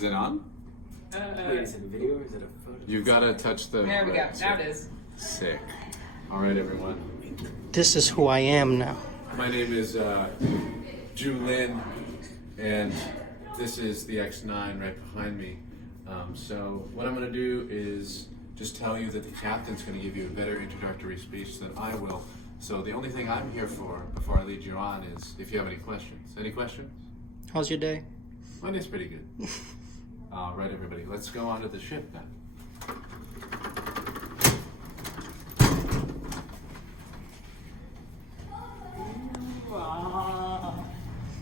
Is it on? Wait, is it a video or is it a photo? You've got to touch the... There we go. Now it is. Sick. All right, everyone. This is who I am now. My name is Lin, and this is the X-9 right behind me. So what I'm going to do is just tell you that the captain's going to give you a better introductory speech than I will. So the only thing I'm here for, before I lead you on, is if you have any questions. Any questions? How's your day? My day's pretty good. Right, everybody. Let's go on to the ship then.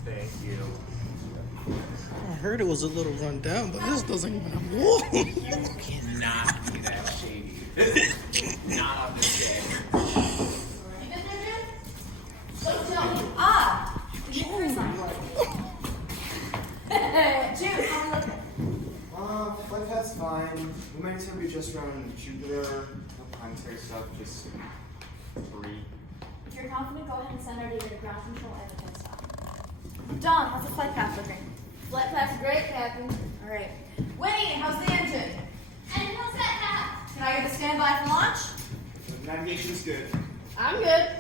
Thank you. I heard it was a little run down, but this doesn't even have wall. You cannot be that shady. Not on this day. Flight path's fine. Momentum, we just run Juniper. No planetary stuff, just 3. If you're confident, go ahead and send our data to ground control and the pit stop. Dawn, how's the flight path looking? Flight path's great, Captain. All right. Winnie, how's the engine? Engine's set now. Can I get a standby for launch? Navigation's good. I'm good.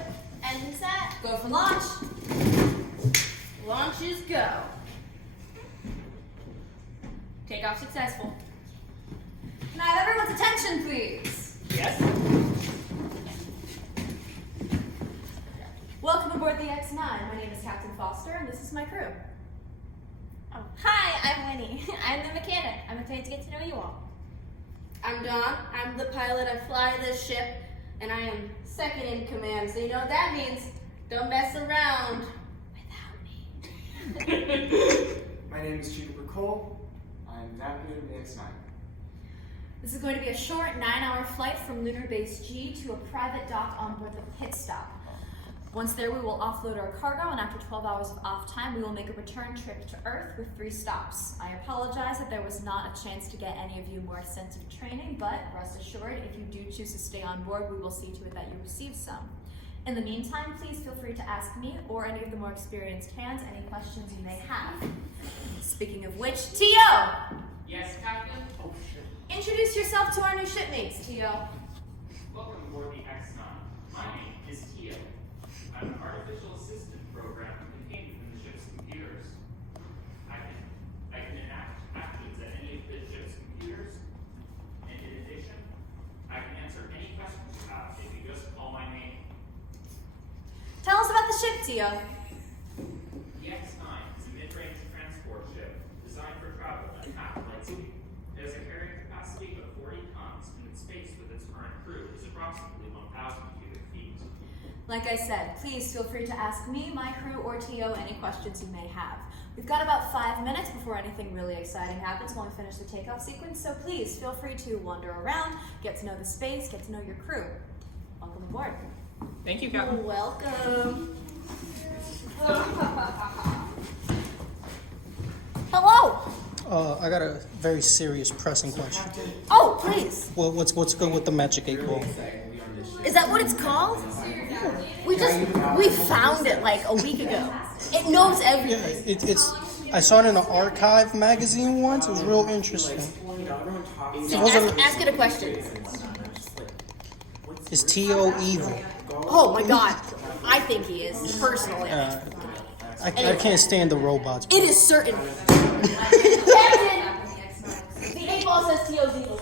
Engine set. Go for launch. Launches go. Takeoff successful. Can I have everyone's attention, please? Yes. Welcome aboard the X-9. My name is Captain Foster, and this is my crew. Oh, hi, I'm Winnie. I'm the mechanic. I'm excited to get to know you all. I'm Dawn. I'm the pilot. I fly this ship, and I am second in command. So you know what that means. Don't mess around without me. My name is Juniper. I'm Navigator of the X-9. This is going to be a short 9-hour flight from Lunar Base G to a private dock on board the pit stop. Once there, we will offload our cargo, and after 12 hours of off time, we will make a return trip to Earth with 3 stops. I apologize that there was not a chance to get any of you more extensive training, but rest assured, if you do choose to stay on board, we will see to it that you receive some. In the meantime, please feel free to ask me or any of the more experienced hands any questions you may have. Speaking of which, T.O. Yes, Captain? Oh shit. Introduce yourself to our new shipmates, T.O. Welcome aboard the X-9. My name is Tio. I'm an artificial assistant program contained within the ship's computers. I can enact actions at any of the ship's computers, and in addition, I can answer any questions you have if you just call my name. Tell us about the ship, T.O. The X-9 is a mid-range transport ship designed for travel at half light speed. It has a carrying capacity of 40 tons, and its space with its current crew is approximately 1,000 cubic feet. Like I said, please feel free to ask me, my crew, or T.O. any questions you may have. We've got about 5 minutes before anything really exciting happens when we finish the takeoff sequence, so please feel free to wander around, get to know the space, get to know your crew. Welcome aboard. Thank you, Captain. Welcome. Hello. I got a very serious pressing question. Oh, please. Well, what's good with the Magic 8 Ball? Is that what it's called? We found it like a week ago. It knows Yeah, everything. it's. I saw it in an archive magazine once. It was real interesting. Ask it a question. Is T.O. evil? Oh my god. I think he is, personally. I can't stand the robots. It is certain. Captain! The 8 ball says T.O.'s evil.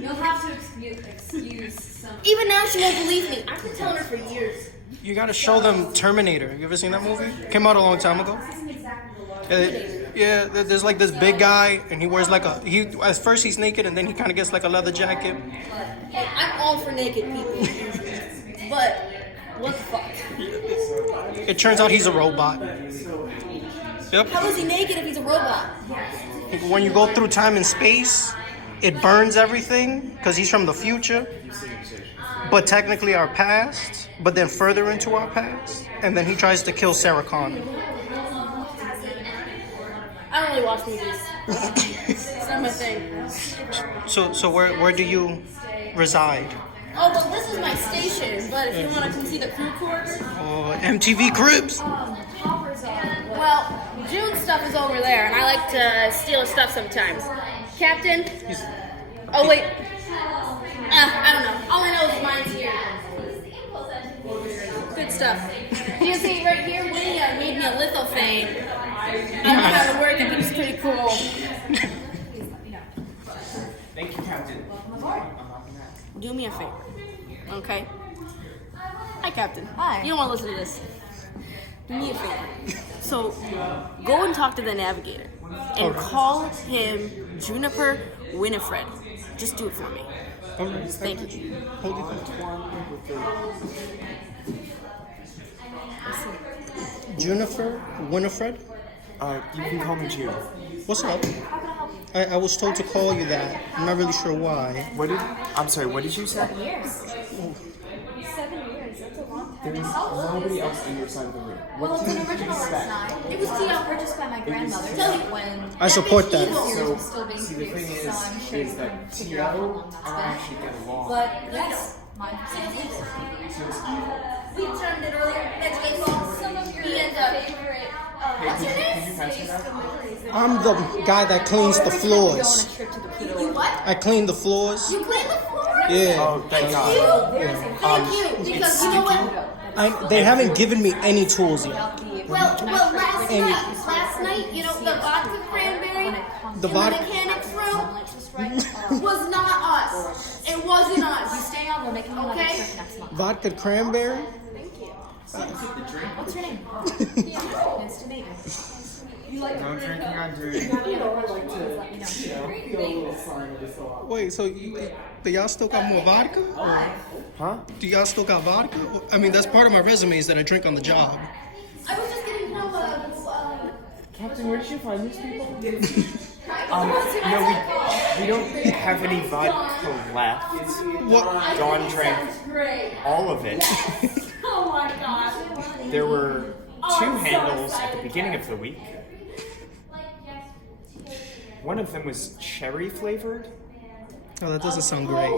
You'll have to excuse some. Even now she won't believe me. I've been telling her for years. You gotta show them Terminator. You ever seen that movie? Came out a long time ago. Yeah, there's like this big guy, and he wears like at first he's naked, and then he kind of gets like a leather jacket. Hey, I'm all for naked people. But, what the fuck? It turns out he's a robot. Yep. How is he naked if he's a robot? When you go through time and space, it burns everything because he's from the future, but technically our past, but then further into our past, and then he tries to kill Sarah Connor. I don't really watch movies. It's not my thing. So where do you reside? Oh, well, this is my station, but if you want to come see the crew quarters... Oh, MTV Cribs. Well, June's stuff is over there, and I like to steal his stuff sometimes. Captain? Oh, wait. I don't know. All I know is mine's here. Good stuff. You see, right here, Winnie made me a lithophane. I don't know how to work it, but it's pretty cool. Thank you, Captain. Do me a favor, okay? Hi, Captain. Hi. You don't want to listen to this. Do me a favor. So, go and talk to the Navigator and call him Juniper Winifred. Just do it for me. Thank you. Juniper, Winifred. You can call me June. What's up? I was told to call you that. I'm not really sure why. I'm sorry, what did you say? 7 years. 7 years, that's a long time. There's nobody else in your side of the room. Well, it's an original X-9. It was purchased by my grandmother when I support that. was still being See, the thing produced, so I'm sure you is can that figure out how Tio long and that's I been. actually get along. But yes, mine we turned it earlier. Some of your favorite. What's your name? Can you pass me that? I'm the guy that cleans the floors. You what? I clean the floors. You clean the floor? Yeah. Oh, thank God. Thank you. Because you know what? They haven't given me any tools yet. Well, last night, you know, the vodka cranberry The in the vodka. mechanics room was not us. It wasn't us. You stay on, we'll make you another trip next month. Vodka cranberry. What's your name? Nice to meet you. No drinking on duty. Wait, so do y'all still got more vodka? Or Huh? do y'all still got vodka? I mean, that's part of my resume is that I drink on the job. I was just getting to know, Captain, where did you find these people? No, we don't have any vodka left. What? Dawn drank all of it. oh my god. There were 2 handles at the beginning of the week. One of them was cherry flavored. Oh, that doesn't sound great.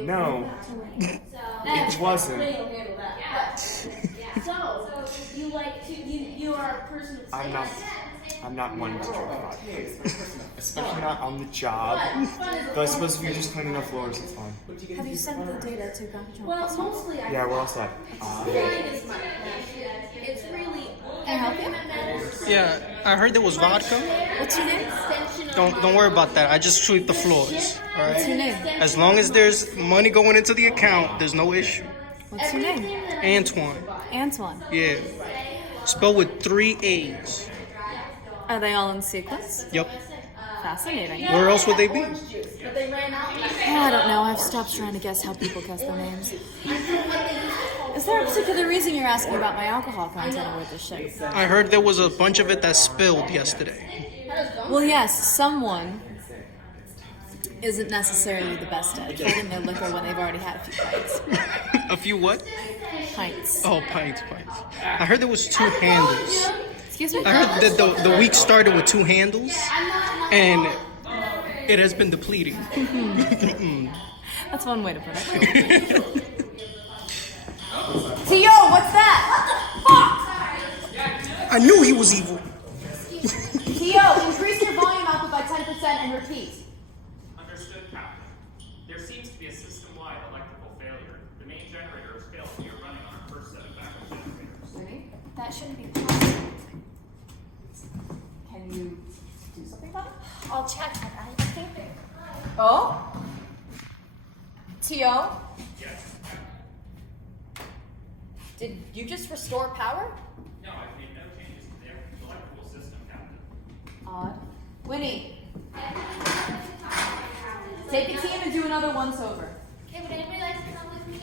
No, it wasn't. So, you like to, you are a person of I'm not one to drink vodka. Especially not on the job. But I suppose if you're just cleaning the floors, it's fine. Have you sent the data to ground control? Well, mostly I Yeah, we're all set. is my passion. It's really Can I help you? Yeah, I heard there was vodka. What's your name? Don't worry about that. I just sweep the floors. All What's your right. name? As long as there's money going into the account, there's no issue. What's your name? Antoine. Antoine. Yeah. Spelled with 3 A's. Are they all in sequence? Yep. Fascinating. Where else would they be? Oh, I don't know. I've stopped trying to guess how people guess their names. Is there a particular reason you're asking about my alcohol content with this shit? I heard there was a bunch of it that spilled yesterday. Well, yes, someone isn't necessarily the best at holding their liquor when they've already had a few pints. A few what? Pints. Oh, pints. I heard there was 2 handles. Excuse me? I heard that the week started with 2 handles, and it has been depleting. That's one way to put it. Tio, what's that? What the fuck? I knew he was evil. Tio, increase your volume output by 10% and repeat. Understood, Captain. There seems to be a system-wide electrical failure. The main generator is failing. You're running on our first set of backup generators. That shouldn't be possible. Can you do something about it? I'll check it. I think Oh? Tio? Yes. Did you just restore power? No, I've made no changes to the electrical system, Captain. Odd. Winnie. Take a team and do another once-over. Okay, would anybody like to come with me?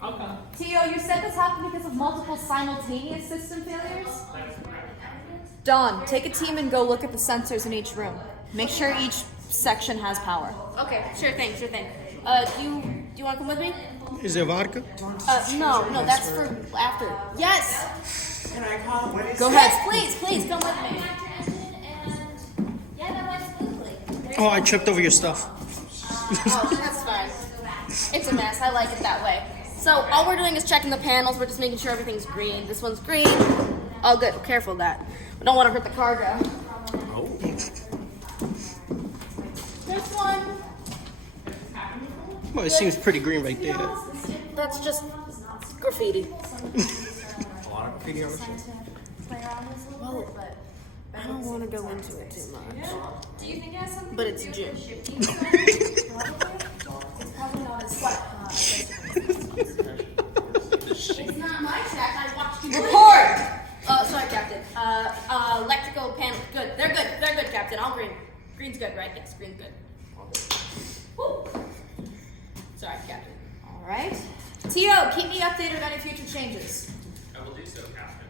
I'll come. Tio, you said this happened because of multiple simultaneous system failures? That is correct. Dawn, take a team and go look at the sensors in each room. Make sure each section has power. Okay, sure thing. Do you want to come with me? Is there vodka? No, that's for after. Yes! Can I call? What is Go Yes, ahead. please, come with me. Yeah, that went smoothly. Oh, I tripped over your stuff. Oh, that's fine. It's a mess. I like it that way. So all we're doing is checking the panels. We're just making sure everything's green. This one's green. All good. Careful of that. I don't want to hurt the cargo. Oh. This one. Well, it seems pretty green right there. That's just graffiti. A lot of graffiti on the ship. Well, I don't want to go into it too much. Do you think it has something But to it's do June. with shipping? It's probably not as It's not my check. I watched you. Report! Sorry, Captain. Electrical panel. Good. They're good. They're good, Captain. All green. Green's good, right? Yes, green's good. Woo. Sorry, Captain. All right. T.O., keep me updated on any future changes. I will do so, Captain.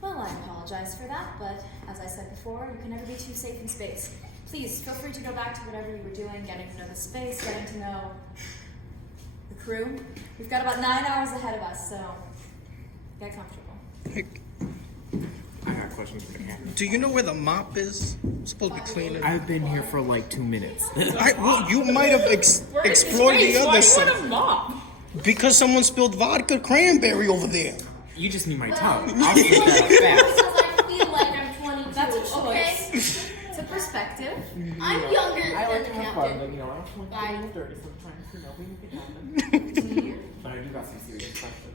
Well, I apologize for that, but as I said before, you can never be too safe in space. Please, feel free to go back to whatever you were doing, getting to know the space, getting to know the crew. We've got about 9 hours ahead of us, so get comfortable. I got questions for the captain. Do you know where the mop is? I'm supposed to be cleaning. I've been here for like 2 minutes. Well, you might have explored the other side. Because someone spilled vodka cranberry over there. You just need my tongue. I'll spit that up fast. Because I feel like I'm 22. That's a choice. It's a perspective. I'm younger I like than to the have fun, Captain. but you know, I don't want to get a little dirty sometimes. You know, we make it happen. But I do got some serious questions.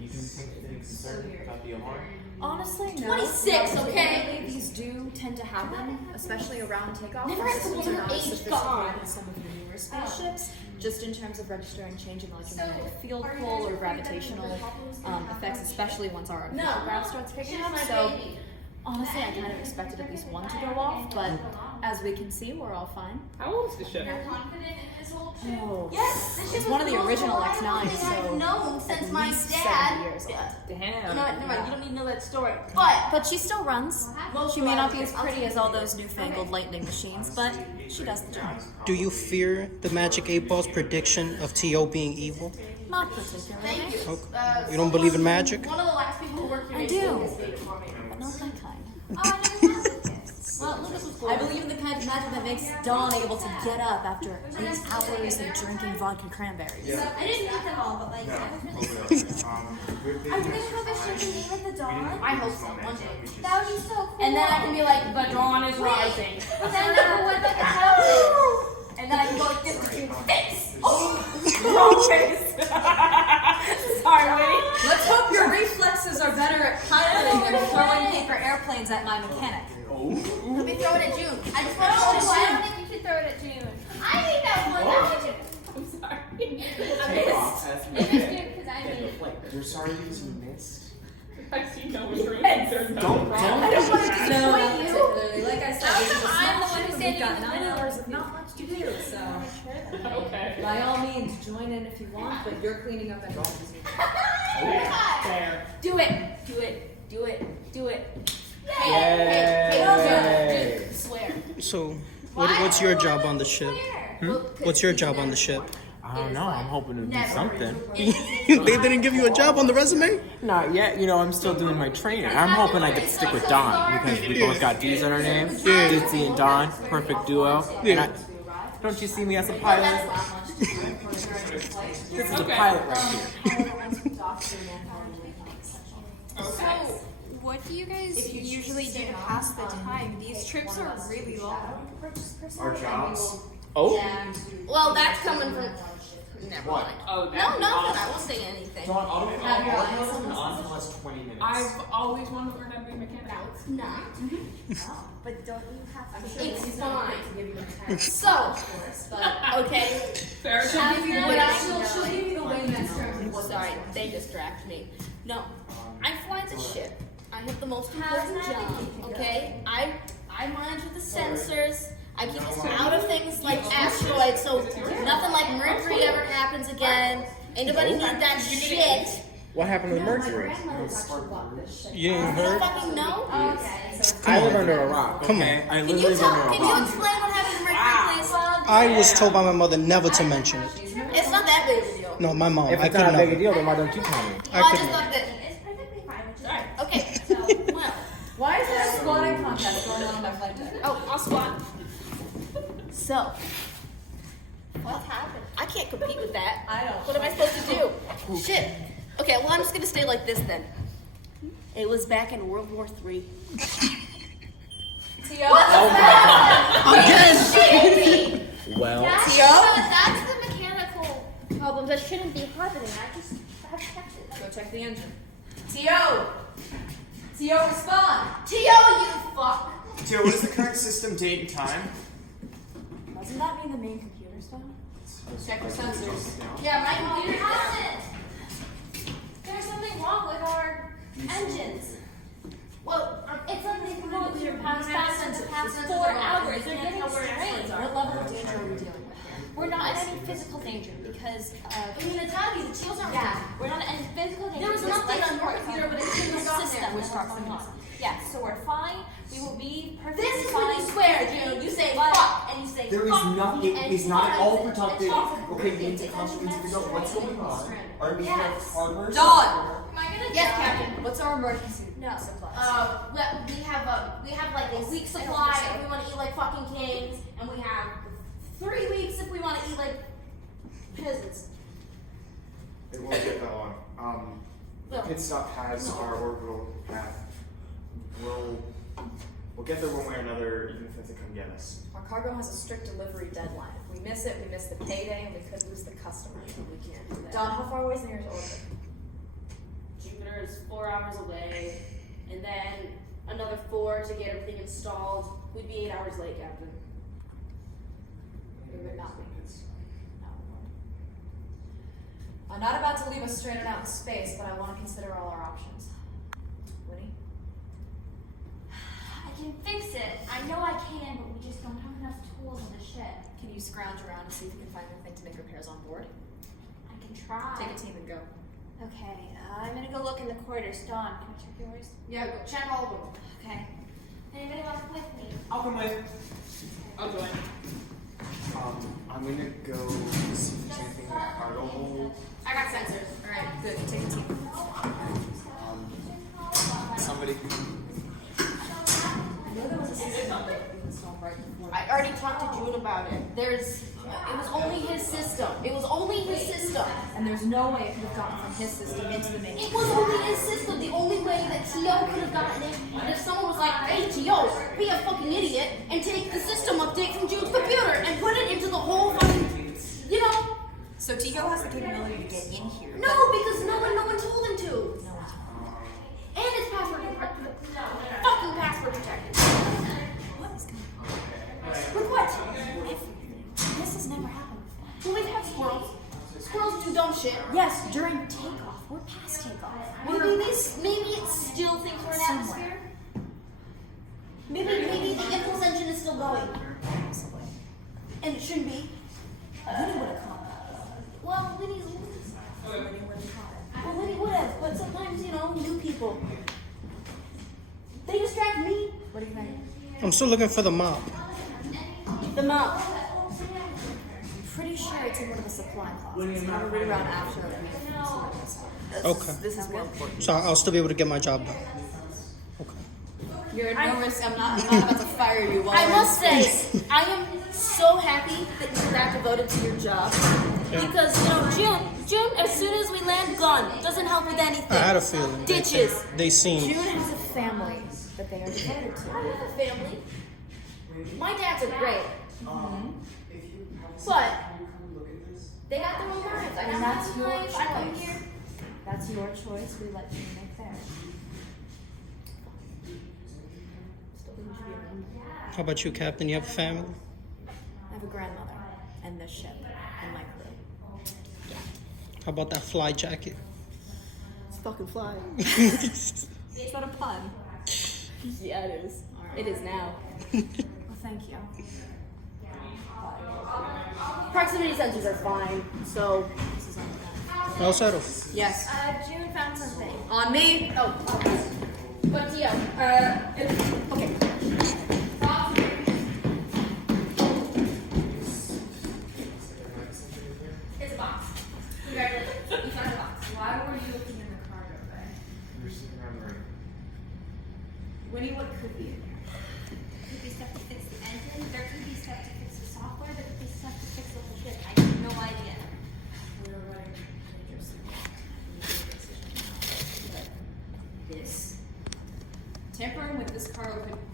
You can take things concerned about the alarm. Honestly, no. 26, okay? Lately, these do tend to happen, especially around takeoff. Never had Systems someone are not her as age sophisticated gone. as some of the newer spaceships, just in terms of registering change in electromagnetic field pull or gravitational effects, especially once our artificial grav starts picking up. So, honestly, I kind of expected at least one to go off, but as we can see, we're all fine. How old is the ship? Oh, Yes, it's one of the original X-9s, so I've known since at my least dad. 70 years old. Damn. No, never mind. You don't need to know that story. But she still runs. She may not be as pretty as all those newfangled lightning machines, but she does the job. Do you fear the Magic 8 Ball's prediction of T.O. being evil? Not particularly. Okay. You don't believe in magic? One of the last people who worked here. I do. Made it for me. But not that kind. Well, Lucas was cool. I believe in the kind of magic that makes Dawn able to get up after 8 hours of drinking vodka cranberries. I didn't eat them all, but like, I was really Are we gonna have a shipping game at the dawn? I hope so, one day. That would be so cool. And then I can be like, the dawn is rising. But then what about the captain? And then I can go like this to your face. Oh, wrong face. Sorry, Winnie. Let's hope your reflexes are better at piloting than throwing paper airplanes at my mechanic. Let me throw it at June. I just want to Oh, show I June. don't think you should throw it at June. I need that one. I'm sorry. I missed it because I made it. You're sorry because you missed. I see no one room. There's no Don't. I don't want to No, disappoint not you. particularly. Like I said, this is a I'm the small one who ship and said we've got you 9 would. hours of not much to do, so Okay. by all means, join in if you want, but you're cleaning up anyways. Fair. Do it. Do it. Do it. Do it. Hey, Yay. June, swear. So, what's your job on the ship? What's your job on the ship? I don't know. I'm hoping to do something. They didn't give you a job on the resume? Not yet. You know, I'm still doing my training. I'm hoping I get to stick with Don because we both got D's on our name. Dizzy and Don, perfect duo. And don't you see me as a pilot? This is a pilot right here. So, what do you guys usually do to pass the time? These trips are really long. Our jobs. Oh. Well, that's coming from. Never mind. Oh, No, that's nothing. I won't say anything. I'll be on for less 20 minutes. I've always wanted to learn how to be a mechanic. But don't you have to? It's fine. So, okay. Fair She'll enough. give you what I She'll give you the way next Sorry, they distract me. No, I fly the ship. I have the most important job. Okay, I monitor the sensors. I keep us out of things like asteroids, so nothing like Mercury ever happens again. Anybody need that shit? What happened to the Mercury? You didn't You don't heard? fucking know? I live under a rock. Come Okay? on. I Can you literally live tell? under a Can you rock. explain what happened to Mercury, please? I was told by my mother never to mention it. It's not that big of a deal. No, my mom. If I it's could not a big a not. deal, then why don't you tell me? Well, I I could just not. thought that. It's perfectly fine. Alright, okay. Well. Why is there a squatting contest going on in my flight deck? Oh, I'll squat. So, what happened? I can't compete with that. I don't. What am I supposed to do? Shit. Okay, well, I'm just gonna stay like this then. It was back in World War III. Tio? Again! Well, That's the mechanical problem. That shouldn't be happening. I just have checked it. Go check the engine. Tio! Tio, respond! Tio, you fuck! Tio, what is the current system date and time? Doesn't that mean the main computer's down? Check your sensors. Yeah, my computer's down. There's something wrong with our engines. Well, it's like they've been going through past for the past 4 hours. They're getting strained. What level of danger are we dealing with? We're not in any physical danger because I mean, it's gotta be the chills aren't we're not in any physical danger. There was an because update life on your support computer, but it is shouldn't the have gotten system there. Which that's part going from on. Yeah, so we're fine. We will be perfectly This is fine. when you swear, June. You say But- fuck and you say There is fuck. nothing, and it's not at all fuck. productive. It's Okay, we need to constantly figure out what's going on. Are we have hardware? Dawn! Am I gonna Yes, die? Captain. What's our emergency No. supplies? We have like a week supply if we want to eat like fucking kings, and we have 3 weeks if we want to eat like peasants. It won't get that long. No. Pit stop has our orbital path. We'll get there one way or another, even if they have to come get us. Our cargo has a strict delivery deadline. If we miss it, we miss the payday, and we could lose the customers, and we can't do that. Don, how far away is the nearest orbit? Jupiter is 4 hours away, and then another 4 to get everything installed. We'd be 8 hours late, Captain. We would not be. No. I'm not about to leave us stranded out in space, but I want to consider all our options. Winnie? I can fix it. I know I can, but we just don't have enough tools on the ship. Can you scrounge around and see if you can find anything to make repairs on board? I can try. Take a team and go. Okay, I'm gonna go look in the corridors. Dawn, can I check yours? Yeah, go check all of them. Okay. Anybody want to come with me? I'll come with. I'll join. I'm gonna go see if there's anything in the cargo hold. I got sensors. Alright, good. Take a team. Somebody. I know there was a system that we installed right before. I already talked to June about it. It was only his system. It was only his system. And there's no way it could have gotten from his system into the main. It was only his system. The only way that Tio could have gotten it is if someone was like, hey, Tio, be a fucking idiot and take the system update from June's computer and put it into the whole fucking, you know? So Tico has the capability to get in here. No, because no one told him to. No one's And it's password protected. Fucking password protected. What is going on? With what? This has never happened before. Well, we've had squirrels. Squirrels do dumb shit. Yes, during takeoff. We're past takeoff. Maybe it still thinks we're in atmosphere. Maybe the impulse engine is still going. And it shouldn't be. Winnie would have come. Well, Winnie would have, but sometimes, new people. They distract me. What do you think? I'm still looking for the mop. The mop. I'm pretty sure it's in one of the supply closets. Probably around after we Okay. This is real important. So I'll still be able to get my job done. Okay. You're at no risk. I'm not about to fire you. While I we're in must say, space. I am so happy that you're that devoted to your job. Because, June, as soon as we land, gone. Doesn't help with anything. I had a feeling. Ditches. They seemed. June has a family that they are devoted to. I have a family. My dads are great. But they got their own lives. I And got that's my your own life. I come choice. here. That's your choice. We let you make theirs. Still think you should be a member. How about you, Captain? You have a family? I have a grandmother and this ship and my crew. How about that fly jacket? It's fucking flying. It's not a pun. Yeah, it is. It is now. Well, thank you. Proximity sensors are fine, so. This is all done. All settled. Yes. June found something. On me. Oh, okay. But Tio, okay. It's a box. Congratulations. You found a box. Why were you looking in the cargo bay? You're just remembering. Winnie, what could be in there? Could be stuff to fix the engine. There could be stuff to fix the software. There could be stuff to fix the whole ship. I have no idea. We were running dangerously. This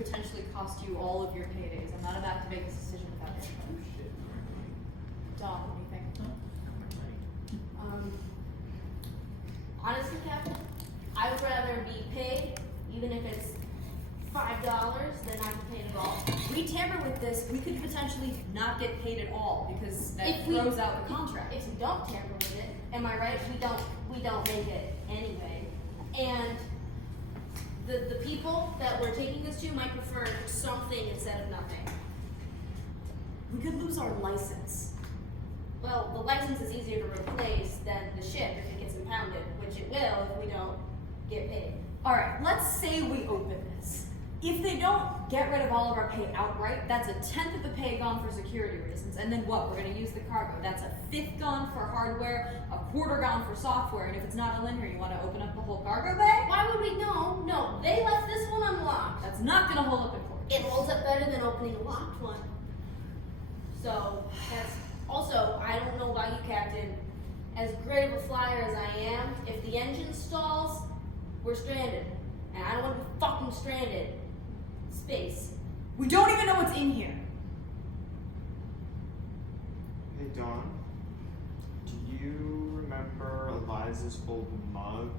potentially cost you all of your paydays. I'm not about to make this decision without your input. Dawn, what do you think? Honestly, Captain, I would rather be paid, even if it's $5, than not be paid at all. We tamper with this, we could potentially not get paid at all because that If we- throws out the contract. If we don't tamper with it, am I right? We don't make it anyway. And the people that we're taking this to might prefer something instead of nothing. We could lose our license. Well, the license is easier to replace than the ship if it gets impounded, which it will if we don't get paid. All right, let's say we open this. If they don't get rid of all of our pay outright, that's a 10th of the pay gone for security reasons. And then what? We're going to use the cargo. That's a 5th gone for hardware, a 1/4 gone for software. And if it's not a linear, you want to open up the whole cargo bay? Why would we? No, they left this one unlocked. That's not going to hold up in court. It holds up better than opening a locked one. So, that's also, I don't know about you, Captain. As great of a flyer as I am, if the engine stalls, we're stranded. And I don't want to be fucking stranded. Space. We don't even know what's in here. Hey Dawn, do you remember Eliza's old mug?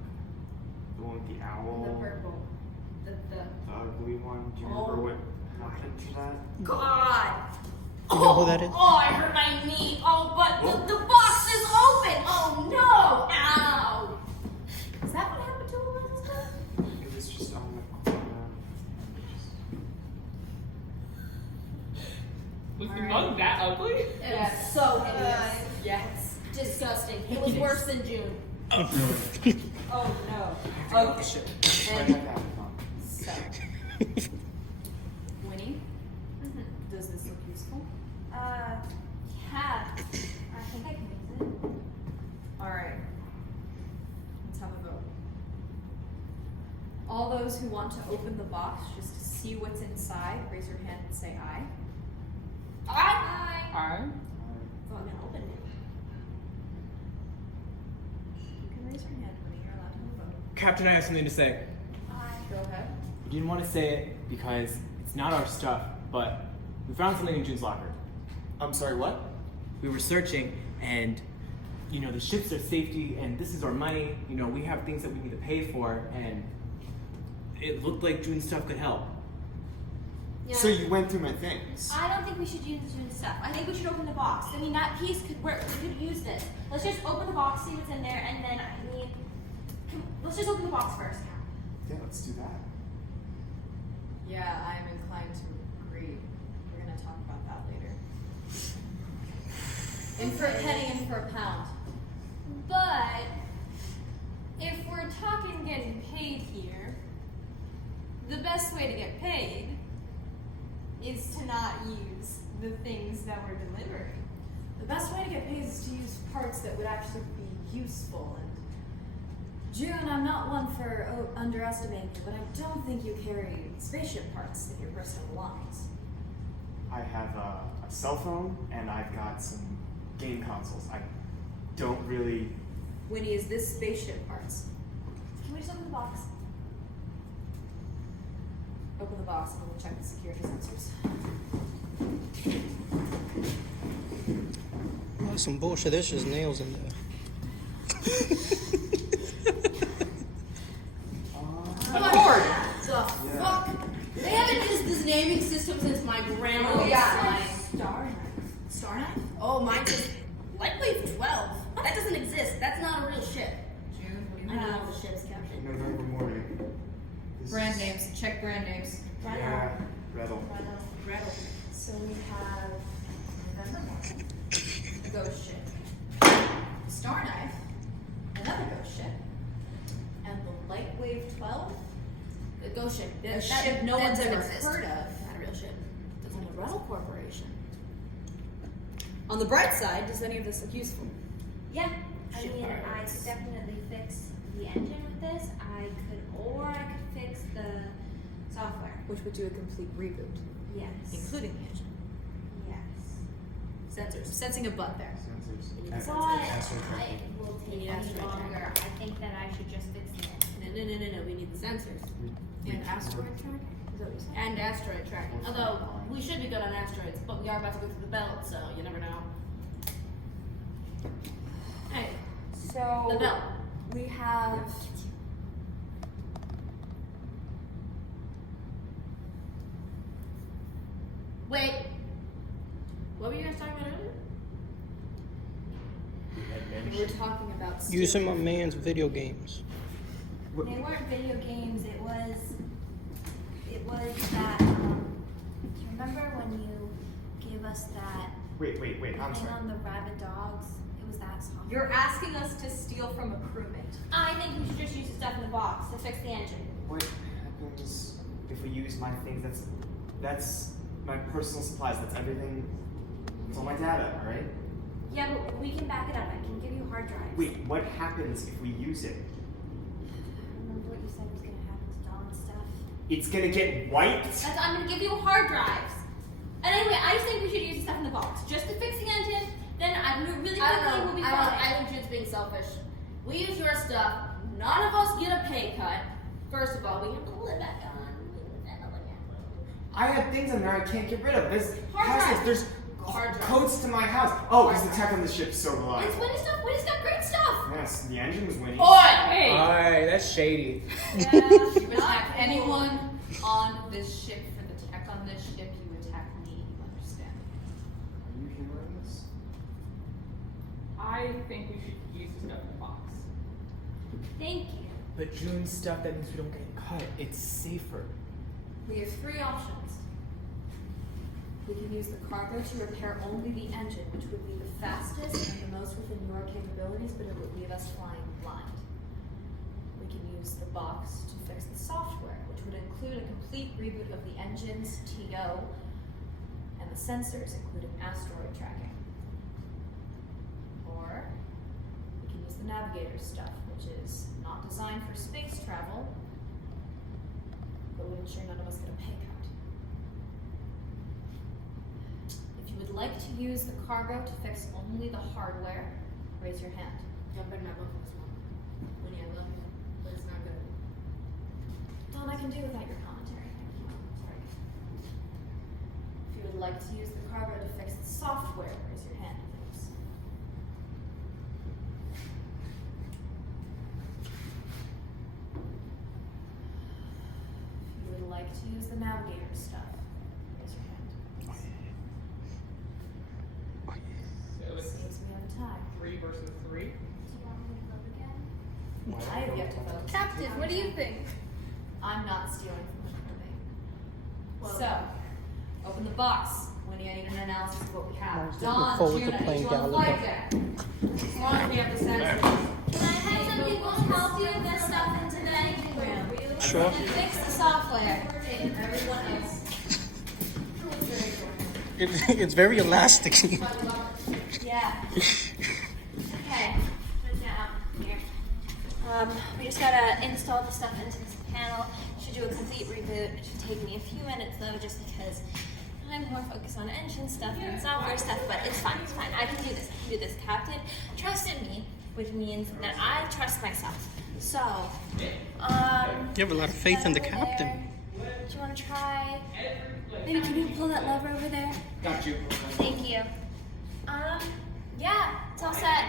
The one with the owl? The purple. The ugly one? Do you remember what happened to that? God! You know who that is? Oh, I hurt my knee. Oh, but the box is open. Oh, no. Ow. Is that what happened to Eliza's mug? It was just on the corner. Was the mug that ugly? It was so hideous. Yes. Disgusting. It was worse than June. Oh no. Okay. And so, Winnie, does this look useful? Yeah. I think I can use it. All right. Let's have a vote. All those who want to open the box just to see what's inside, raise your hand and say aye. Aye. Aye. So I'm gonna open it. You can raise your hand, Winnie. You're allowed to have a vote. Captain, I have something to say. Go ahead. We didn't want to say it because it's not our stuff, but we found something in June's locker. I'm sorry, what? We were searching, and the ships are safety, and this is our money. We have things that we need to pay for, and it looked like June's stuff could help. Yeah. So you went through my things. I don't think we should use June's stuff. I think we should open the box. I mean, that piece could work. We could use this. Let's just open the box, see what's in there, and then let's just open the box first. Yeah, let's do that. Yeah, I'm inclined to agree. We're gonna talk about that later. In for a penny, in for a pound. But if we're talking getting paid here, the best way to get paid is to not use the things that we're delivering. The best way to get paid is to use parts that would actually be useful. And June, I'm not one for underestimating you, but I don't think you carry spaceship parts with your personal belongings. I have a cell phone and I've got some game consoles. I don't really. Winnie, is this spaceship parts? Can we just open the box? Open the box and we'll check the security sensors. Oh, some bullshit. There's just nails in there. What the fuck? They haven't used this naming system since my grandma was flying. Star Knife? Oh, mine says Lightwave 12. That doesn't exist. That's not a real ship. June, what do you I know have? all the ships, Captain. November morning. This Brand is- names. Check brand names. Yeah, Rattle. Rattle. So we have November morning. A ghost ship. Star Knife. Another ghost ship. And the Lightwave 12? The ghost ship. A ship no one's ever exist. heard of. Not a real ship. And the Rattle Corporation. On the bright side, does any of this look useful? Yeah. I Ship mean, I parts. could definitely fix the engine with this. I could fix the software. Which would do a complete reboot, Yes. including the engine. Yes. Sensors. Sensing a butt there. But it will You need take asteroid me longer. tracker. I think that I should just fix it. No. We need the sensors. And asteroid track? Is And asteroid tracking. Although, we should be good on asteroids, but we are about to go through the belt, so you never know. Hey, So the belt. we have. Wait. What were you guys talking about earlier? We were talking about. Using my man's video games. They weren't video games. It was that. Do you remember when you gave us that Wait, I'm thing sorry. on the rabid dogs? It was that software. You're asking us to steal from a crewmate. I think we should just use the stuff in the box to fix the engine. What happens if we use my things? That's my personal supplies. That's everything. It's all my data, alright? Yeah, but we can back it up. I can give you hard drives. Wait, what happens if we use it? Remember what you said was gonna happen to Dawn's stuff? It's gonna get wiped? I'm gonna give you hard drives. And anyway, I just think we should use the stuff in the box just to fix the engine. Then really quickly we'll be fine. I think Jude's being selfish. We use your stuff. None of us get a pay cut. First of all, we have to live back on. I have things in there I can't get rid of. There's Hard passwords, drive. there's Hard drive. codes to my house. Oh, because the tech on the ship's so It's reliable. winning stuff. Winnie's got great stuff. Yes, the engine was winning. Hey! Alright, that's shady. Yeah, You attack anyone on this ship for the tech on this ship, you attack me, you understand? Are you hearing this? I think we should use the stuff in the box. Thank you. But June's stuff, that means we don't get cut. It's safer. We have three options. We can use the cargo to repair only the engine, which would be the fastest and the most within your capabilities, but it would leave us flying blind. We can use the box to fix the software, which would include a complete reboot of the engine's TO and the sensors, including asteroid tracking. Or we can use the Navigator stuff, which is not designed for space travel, but would ensure none of us get a pay cut. If you would like to use the cargo to fix only the hardware, raise your hand. Jump in my book this one. Winnie, I love you, but it's not good. Dawn, I can do without your commentary. Sorry. If you would like to use the cargo to fix the software, raise your hand, please. If you would like to use the Navigator stuff, raise your hand. So it's Seems we have a tie. 3 versus 3. Do you want me to vote again? I have yet to vote. Captain, what do you think? I'm not stealing from the crewmate. So, open the box. Winnie, I need an analysis of what we have. Looking Dawn, forward to June, I need playing you on the Gallagher. flight deck. As long as we have the sensors. Can I have some people help you with this stuff in today? Sure. Fix the software. Everyone else. It's very elastic. Yeah. Okay. Put it down here. We just gotta install the stuff into this panel. Should do a complete reboot. It should take me a few minutes though, just because I'm more focused on engine stuff and software stuff. But it's fine. It's fine. I can do this. I can do this, Captain. Trust in me, which means that I trust myself. So, You have a lot of faith in the over captain. there. Do you want to try? Maybe can you pull that lever over there? Got you. Thank you. Yeah, it's all set.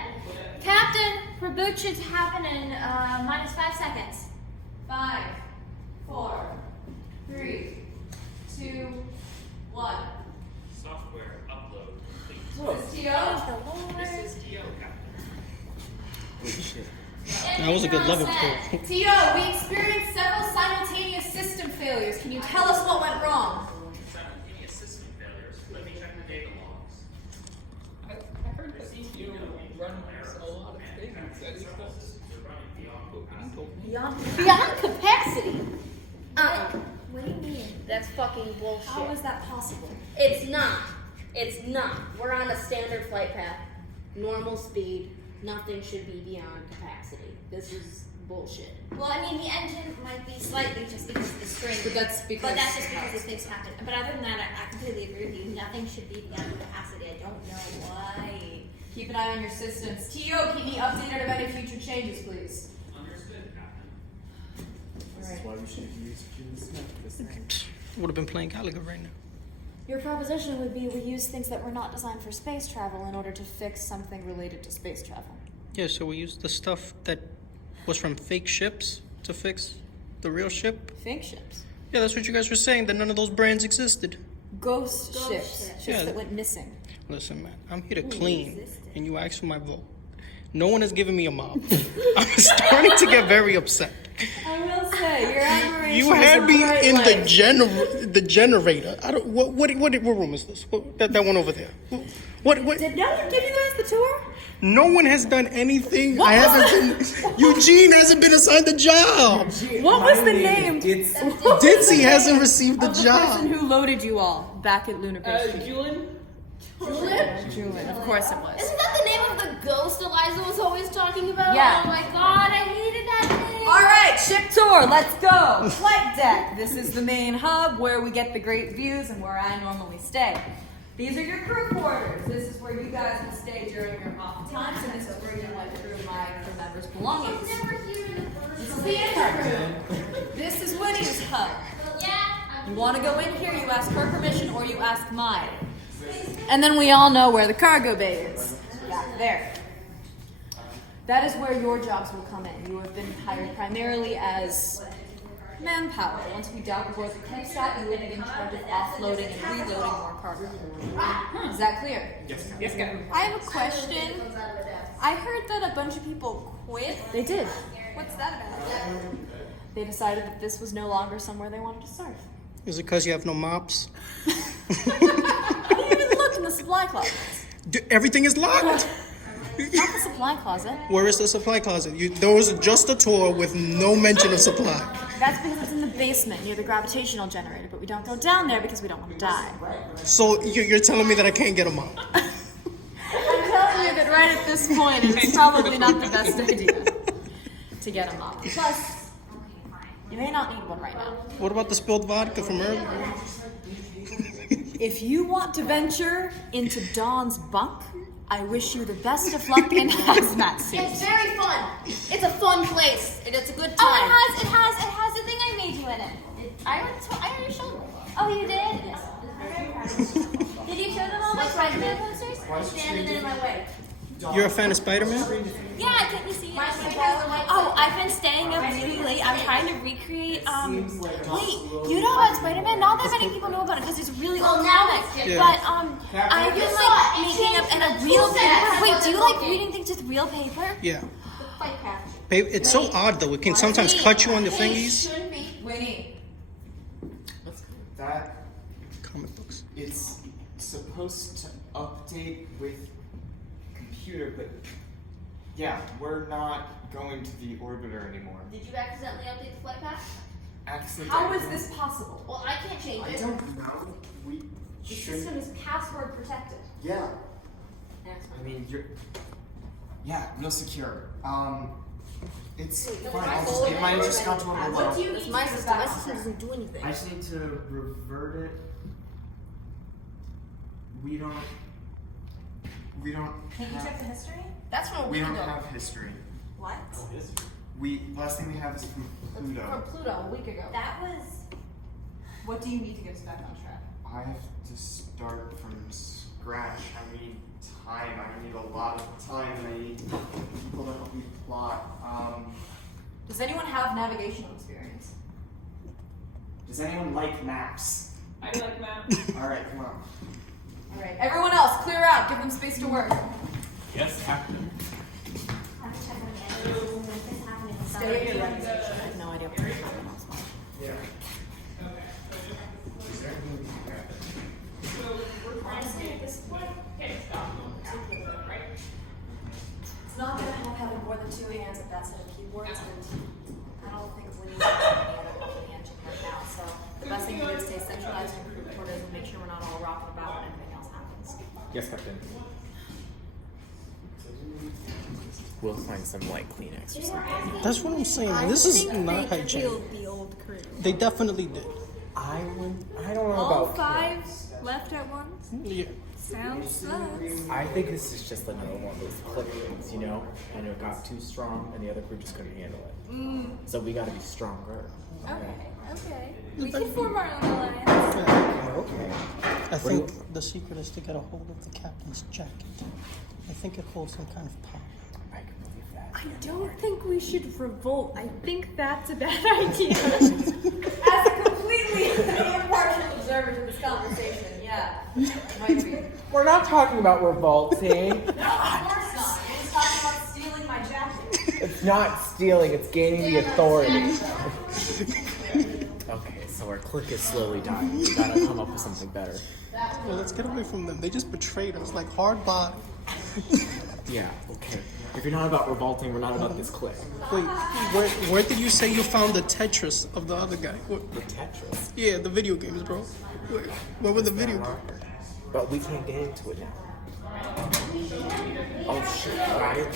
Captain, reboot should happen in -5 seconds. 5, 4, 3, 2, 1. Software upload complete. This is TO. This is TO, Captain. That was a good level pull. TO, we experienced several simultaneous system failures. Can you tell us what went wrong? Simultaneous system failures. Let me check the data logs. I heard that you run a lot of things that is Beyond capacity? What do you mean? That's fucking bullshit. How is that possible? It's not. It's not. We're on a standard flight path. Normal speed. Nothing should be beyond capacity. This is bullshit. Well, I mean, the engine might be slightly just because of the string. But that's because just because these things happen. But other than that, I completely agree with you. Nothing should be beyond capacity. I don't know why. Keep an eye on your systems. TO, keep me updated of any future changes, please. Understood, Captain. This is why we should use June's stuff this time. Would have been playing Gallagher right now. Your proposition would be we use things that were not designed for space travel in order to fix something related to space travel. Yeah, so we used the stuff that was from fake ships to fix the real ship. Fake ships. Yeah, that's what you guys were saying, that none of those brands existed. Ghost ships. Ships Yeah. that went missing. Listen, man, I'm here to clean, and you asked for my vote. No one has given me a mop. I'm starting to get very upset. I will say, your admiration You had is a me bright in light. the generator. I don't. What room is this? That one over there. What? Did no one give you guys the tour? No one has done anything. I haven't been. Eugene hasn't been assigned the job. What was the name? Ditzy hasn't received the of the job. person who loaded you all back at Lunar Base? Julian? Julian, of course it was. Isn't that the name of the ghost Eliza was always talking about? Yeah. Oh my god, I hated that name. All right, ship tour, let's go. Flight deck. This is the main hub where we get the great views and where I normally stay. These are your crew quarters. This is where you guys will stay during your off times, and this is where you went through my crew members' belongings. This is the engine room. This is Winnie's hub. You want to go in here, you ask her permission or you ask mine. And then we all know where the cargo bay is. Back there. That is where your jobs will come in. You have been hired primarily as manpower. Once we dock aboard the pit stop, you will be in charge of offloading and reloading more cargo. Is that clear? Yes, ma'am. I have a question. I heard that a bunch of people quit. They did. What's that about? They decided that this was no longer somewhere they wanted to serve. Is it because you have no mops? I didn't even look in the supply closet. Everything is locked. Not the supply closet. Where is the supply closet? There was just a tour with no mention of supply. That's because it's in the basement near the gravitational generator, but we don't go down there because we don't want to die. So you're telling me that I can't get a mop? I'm telling you that right at this point, it's probably not the best idea to get a mop. Plus, you may not need one right now. What about the spilled vodka from earlier? If you want to venture into Dawn's bunk, I wish you the best of luck in hazmat It's suits. very fun. It's a fun place. It's a good time. Oh, it has the thing I made you in it. I already showed them. Oh, you did? Yes. Did you show them all my Spider-Man posters? Standing in my way. You're a fan of Spider-Man? Yeah, can't you see it? My Spider-Man white Oh, I've been staying up really late. I'm trying to recreate, wait, you know about Spider-Man? Not that many people know about it because it's a really old comic. Yeah. But, I've been, like, making up in a real paper. Wait, do you like reading things with real paper? Yeah. fight craft. It's so odd though. It can sometimes cut you on the fingies. Shouldn't be. Winnie. That Comic books. it's supposed to update with computer, but yeah, we're not going to the orbiter anymore. Did you accidentally update the flight path? How is this possible? Well, I can't change I it. don't know. We The should. system is password protected. Yeah. I mean, you're. Yeah, real secure. It's fine. It might have just got to a low. It's my system. My system doesn't do anything. I just need to revert it. We don't. Can you check the history? That's from a We week don't ago. have history. What? Last thing we have is from Pluto. From Pluto a week ago. That was... What do you need to get us back on track? I have to start from scratch. I need time. I need a lot of time. I need people to help me plot. Does anyone have navigational experience? Does anyone like maps? I like maps. All right, come on. All right, everyone else, clear out. Give them space to work. Yes, Captain. Stay at your running station. I have no idea what the time is. Honestly, at this point, It's not going to help having more than two hands at that set of keyboards, and I don't think Winnie's got any other helping hand right now. So the best thing to do is stay centralized in crew quarters and make sure we're not all rocking about when anything else happens. Yes, Captain. We'll find some like Kleenex or something. That's what I'm saying. This is not hygienic. the old crew. They definitely did. I don't know All about 5 left at once? Yeah. Sounds sus. I think this is just another one of those clip things, you know? And it got too strong and the other crew just couldn't handle it. So we gotta be stronger. Okay. We can form our own alliance. Okay. I think the secret is to get a hold of the captain's jacket. I think it holds some kind of power. I can believe that. I don't think we should revolt. I think that's a bad idea. As a completely impartial observer to this conversation, yeah. Might be. We're not talking about revolting. No, of course not. He was talking about stealing my jacket. It's not stealing, it's gaining the authority. Okay, so our clique is slowly dying. We gotta come up with something better. Well, let's get away from them. They just betrayed us, like hard body. Yeah, okay. If you're not about revolting, we're not about this clique. Wait, where did you say you found the Tetris of the other guy? The Tetris? Yeah, the video games, bro. Where were the video games? But we can't get into it now. Oh shit, Ryan.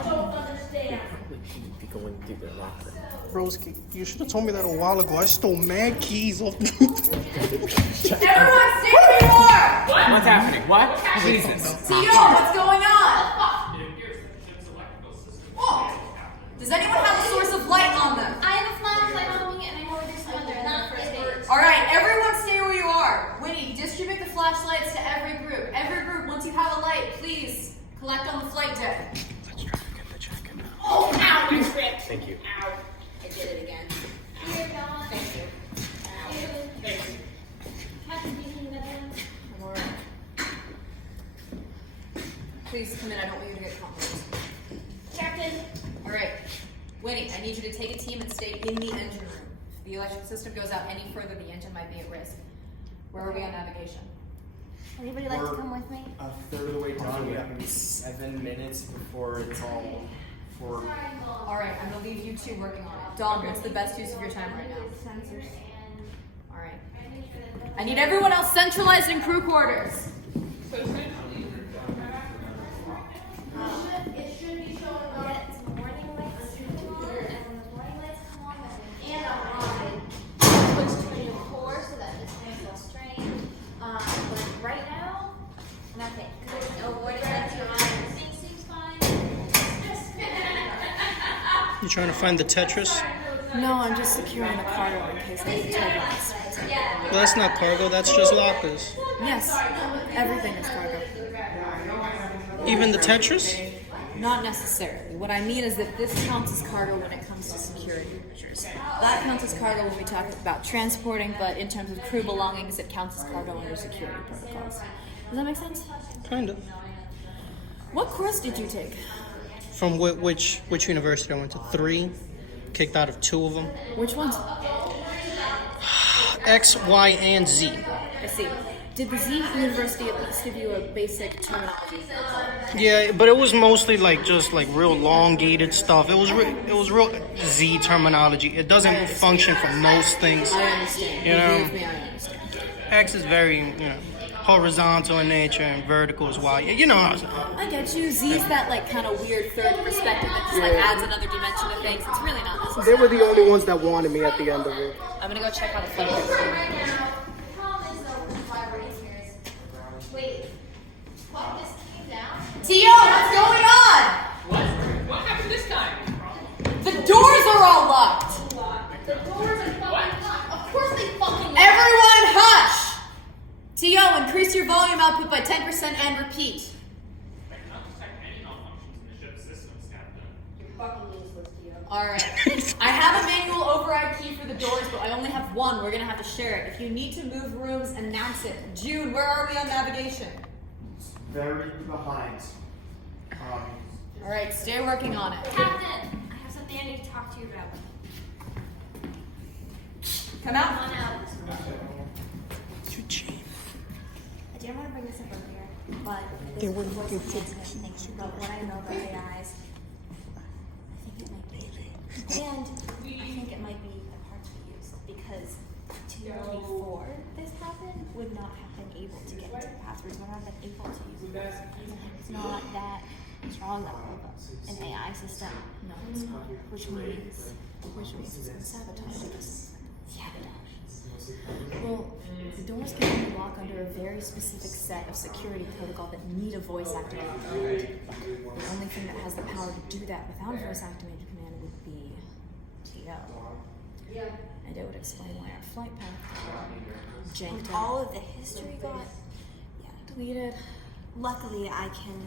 Probably shouldn't be going through their locker. Broski, you should have told me that a while ago. I stole mad keys off the... Everyone stay where you are! What's happening? What? Jesus. Tio, what's going on? Oh, does anyone have a source of light on them? I have a flashlight on me and I know where there's one there. Not first aid. Alright, everyone stay where you are. Winnie, distribute the flashlights to every group. Every group, once you have a light, please collect on the flight deck. Let's try to get the jacket now. Oh, ow, my tripped. Thank you. Ow. I did it again. Here, Dawn. Thank you. Thank you. Captain, do you need Madeline? Alright. Please come in, I don't want you to get caught. Captain. Alright. Winnie, I need you to take a team and stay in the engine room. If the electrical system goes out any further, the engine might be at risk. Where are we on navigation? Anybody like to come with me? A third of the way down. We have maybe 7 minutes before it's all for. Alright, I'm gonna leave you two working on it. Dawn, what's the best use of your time right now? Sensors. Alright. I need everyone else centralized in crew quarters. It should be showing up. It's morning lights come on, and when the morning lights come on, and I'm on switch to a new core so that it's going to strain. But right now, nothing. There's no morning lights are on. Everything seems fine. You trying to find the Tetris? No, I'm just securing the cargo in case there's a turbulence. Well, that's not cargo, that's just lockers. Yes, everything is cargo. Even the Tetris? Not necessarily. What I mean is that this counts as cargo when it comes to security measures. That counts as cargo when we talk about transporting, but in terms of crew belongings, it counts as cargo under security protocols. Does that make sense? Kind of. What course did you take? From which university I went to? 3. Kicked out of 2 of them. Which ones? X, Y, and Z. I see. Did the Z University at least give you a basic terminology? Yeah, but it was mostly like just like real elongated stuff. It was real Z terminology. It doesn't function for most things. I understand. You know, Believe me, I understand. X is very horizontal in nature and vertical is Y. You know what I'm saying? I get you. Z's that like kind of weird third perspective that just like adds another dimension to things. It's really not necessary. They were the only ones that wanted me at the end of it. I'm gonna go check out the flight. Wait. What? This came down? Tio, what's going on? What happened this time? The doors are all locked. The doors are fucking locked. Of course they fucking locked. Everyone hush! Tio, increase your volume output by 10% and repeat. I cannot detect any malfunctions in the ship's systems, Captain. You're fucking useless, Tio. Alright. I have a manual override key for the doors, but I only have one. We're gonna have to share it. If you need to move rooms, announce it. June, where are we on navigation? Very behind. Alright, stay working on it. Captain, I have something I need to talk to you about. Come out. Come on out. Eugene. I didn't want to bring this up earlier, but They this were was looking for the thing about what I know about AIs. I think it might be. And I think it might be a part to use because Tio before this happened would not have been able to get into the passwords, would not have been able to use it. It's not that strong level of an AI system. No, it's not. Which means it's going to sabotage us. Well, the doors can only lock under a very specific set of security protocol that need a voice-activated command. The only thing that has the power to do that without a voice-activated command would be Tio. And it would explain why our flight path got janked up. All of the history got Deleted. Luckily, I can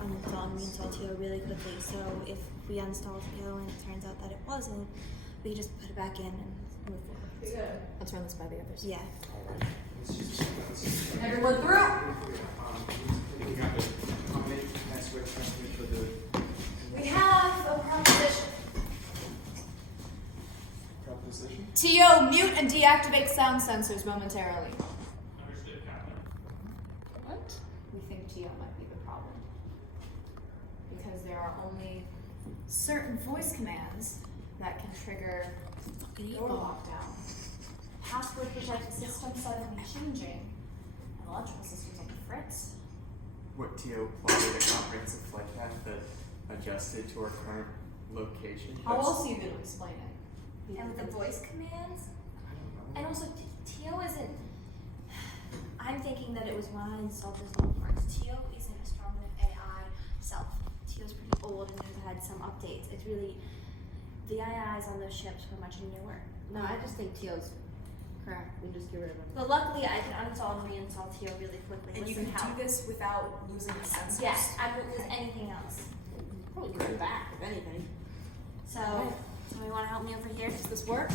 uninstall and reinstall TO really quickly, so if we uninstall TO and it turns out that it wasn't, we can just put it back in and move forward. Let's run this by the others. Yeah. Everyone through. We have a proposition. TO, mute and deactivate sound sensors momentarily. Understood, Captain. What? We think TO might be the problem. Because there are only certain voice commands that can trigger door lockdown. Password protected systems suddenly changing, and electrical systems on the fritz. What TO plotted a comprehensive flight path that adjusted to our current location? How else are you going to explain it? And with the voice commands, I don't know. and also TO isn't. I'm thinking that it was when I installed those little parts. TO isn't a strong enough AI self. TO's pretty old and has had some updates. It's really the AIs on those ships were much newer. No, I just think TO's correct. We just get rid of them. But luckily, I can uninstall and reinstall TO really quickly. And you Listen can how. do this without losing the sensors. Yes, I wouldn't lose anything else. Probably get them back, if anything. So, somebody want to help me over here? Does this work?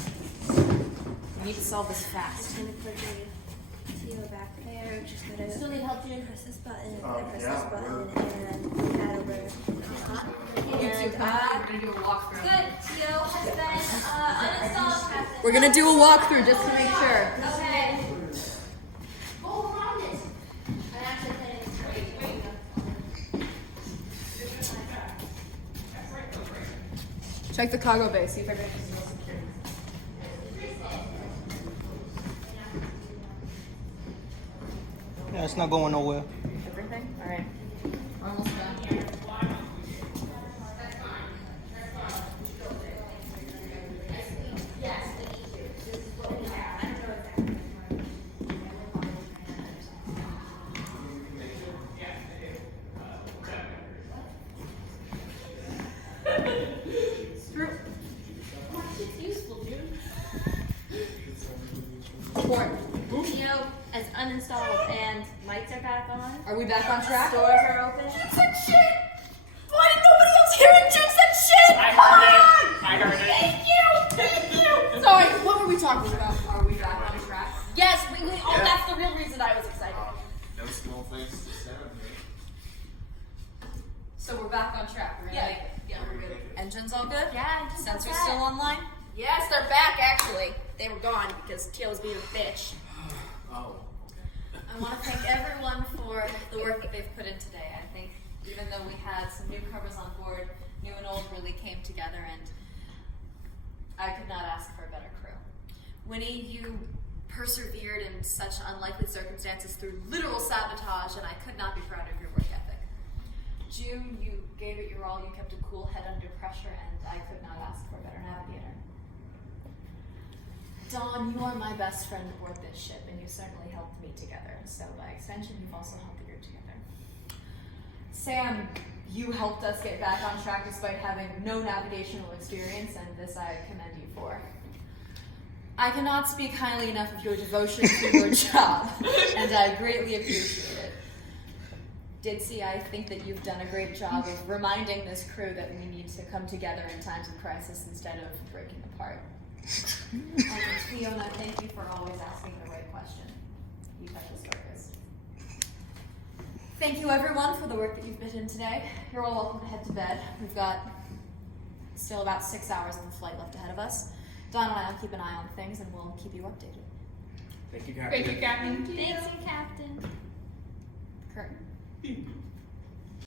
We need to solve this I'm fast. just gonna put the TO back there. Just gonna. Still need help doing Press this button. Press yeah, this button, and then move that over. You two, come on. We're going to do a walkthrough. Good. TO has been uninstalled. Captain. We're going to do a walkthrough just to make sure. Okay. Go around it. I'm actually planning to Check the cargo bay, see if everything's still secure. Yeah, it's not going nowhere. Everything? Alright. We're almost done. TO is uninstalled and lights are back on. Are we back on track? Doors are open. Why did nobody else hear it? Jinx that shit! I heard it. I heard it. Thank you! Thank you! Sorry, what were we talking about? Are we back on track? Yes, oh, that's the real reason I was excited. No small things to sound here. So we're back on track. We're gonna make it. Yeah, we're good. Engines all good? Yeah, just Sensors like still that. online? Yes, they're back actually. They were gone because TO was being a bitch. Oh. I want to thank everyone for the work that they've put in today. I think even though we had some newcomers on board, new and old really came together, and I could not ask for a better crew. Winnie, you persevered in such unlikely circumstances through literal sabotage, and I could not be prouder of your work ethic. June, you gave it your all. You kept a cool head under pressure, and I could not ask for a better navigator. Dawn, you are my best friend aboard this ship, and you certainly helped me together. So by extension, you've also held the group together. Sam, you helped us get back on track despite having no navigational experience, and this I commend you for. I cannot speak highly enough of your devotion to your job, and I greatly appreciate it. Ditsy, I think that you've done a great job of reminding this crew that we need to come together in times of crisis instead of breaking apart. And Fiona, thank you for always asking the right question. You touch the surface. Thank you everyone for the work that you've put in today. You're all welcome to head to bed. We've got still about 6 hours of the flight left ahead of us. Don and I will keep an eye on things and we'll keep you updated. Thank you, Captain. Thank you, Captain. Thanks, you, Captain. Curtain.